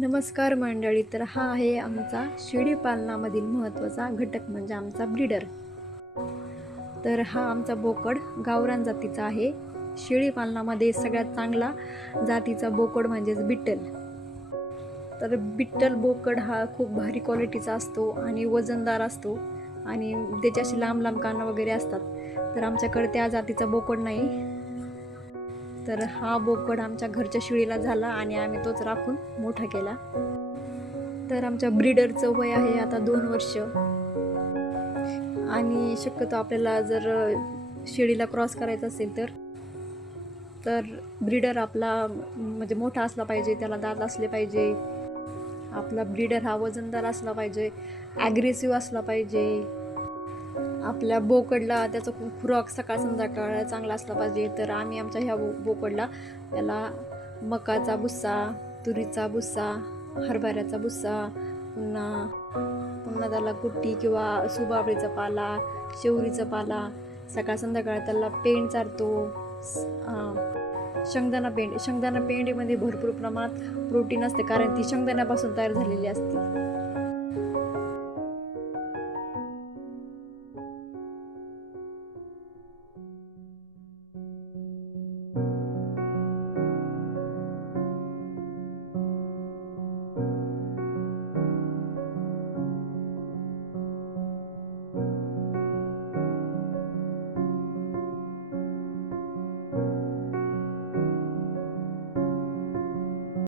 नमस्कार मंडळी तर हा आहे आमचा शेळी पालनामधील महत्त्वाचा घटक म्हणजे आमचा ब्रीडर तर हा आमचा बोकड गावरान जातीचा आहे. शेळी पालनामध्ये सगळ्यात चांगला जातीचा बोकड म्हणजेच बिट्टल. तर बिट्टल बोकड हा खूप भारी क्वालिटीचा असतो आणि वजनदार असतो आणि त्याच्याशी लांब लांब कानं वगैरे असतात. तर आमच्याकडे त्या जातीचा बोकड नाही. तर हा बोकड आमच्या घरच्या शिळीला झाला आणि आम्ही तोच राखून मोठा केला. तर आमच्या ब्रीडरचं वय आहे आता दोन वर्ष. आणि शक्यतो आपल्याला जर शिळीला क्रॉस करायचं असेल तर तर ब्रीडर आपला म्हणजे मोठा असला पाहिजे त्याला दात असले पाहिजे. आपला ब्रीडर हा वजनदार असला पाहिजे ॲग्रेसिव्ह असला पाहिजे. आपल्या बोकडला त्याचा खुराक सकाळ संध्याकाळ चांगला असला पाहिजे तर आम्ही आमच्या ह्या बो बोकडला त्याला मकाचा भुस्सा तुरीचा भुस्सा हरभऱ्याचा भुस्सा पुन्हा पुन्हा त्याला कुट्टी किंवा सुबाबळीचा पाला शेवरीचा पाला सकाळ संध्याकाळ त्याला पेंड चारतो शेंगदाणा पेंड. शेंगदाणा पेंडीमध्ये भरपूर प्रमाणात प्रोटीन असते कारण ती शेंगदाण्यापासून तयार झालेली असते.